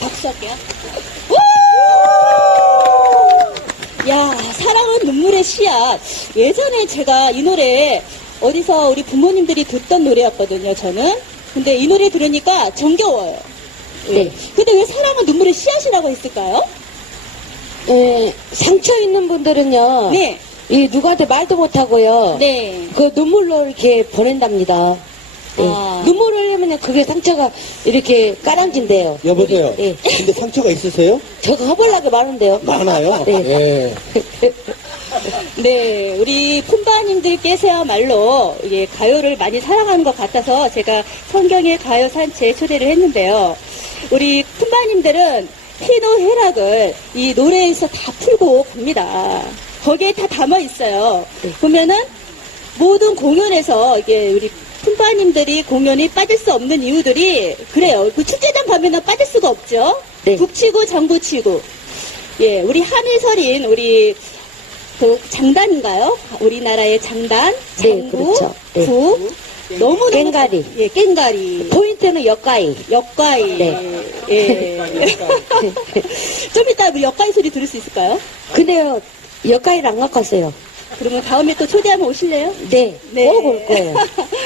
박수 할게요. 우! 야, 사랑은 눈물의 씨앗. 예전에 제가 이 노래 어디서 우리 부모님들이 듣던 노래였거든요, 저는. 근데 이 노래 들으니까 정겨워요. 예. 네. 근데 왜 사랑은 눈물의 씨앗이라고 했을까요? 예, 상처 있는 분들은요. 네. 이 누구한테 말도 못하고요. 네. 그 눈물로 이렇게 보낸답니다. 예. 아. 눈물을 흘리면 그게 상처가 이렇게 까랑진대요. 여보세요. 예. 근데 상처가 있으세요? 제가 허벌나게 많은데요. 많아요. 네. 예. 네, 우리 품바님들께서야말로 이게 가요를 많이 사랑하는 것 같아서 제가 성경의 가요 산채 초대를 했는데요. 우리 품바님들은 희노애락을 이 노래에서 다 풀고 갑니다. 거기에 다 담아 있어요. 보면은 모든 공연에서 이게 우리 품바님들이 공연이 빠질 수 없는 이유들이 그래요. 그 축제장 가면은 빠질 수가 없죠. 네. 북치고 장구치고. 예, 우리 한의설인 우리 그 장단인가요? 우리나라의 장단, 네, 장구, 그렇죠. 네. 구, 너무 깽가리. 예, 깽가리, 포인트는 역가이. 역가이. 네. 예. 좀 이따 우리 역가이 소리 들을 수 있을까요? 근데요, 역가이를 안 갖고 왔어요. 그러면 다음에 또 초대하면 오실래요? 네. 꼭올 거예요.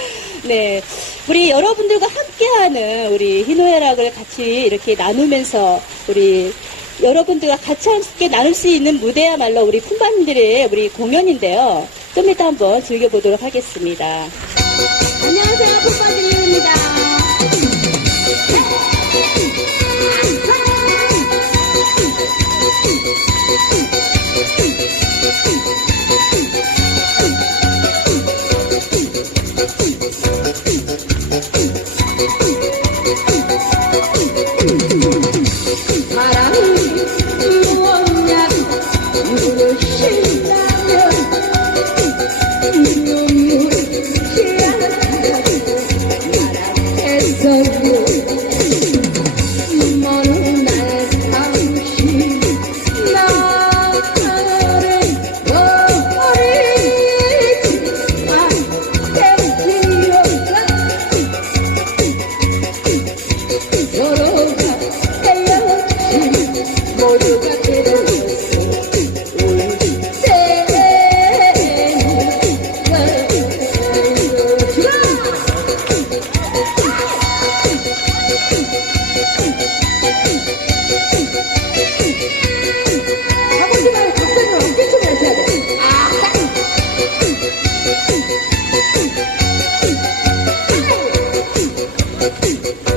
네. 우리 여러분들과 함께하는 우리 희노애락을 같이 이렇게 나누면서 우리 여러분들과 같이 함께 나눌 수 있는 무대야말로 우리 품바님들의 우리 공연인데요. 좀 이따 한번 즐겨보도록 하겠습니다. 모두가 괴로웠어 올 때는 좋아 가보지 말고 각도는 어깨 춤을 해야 돼 아, 이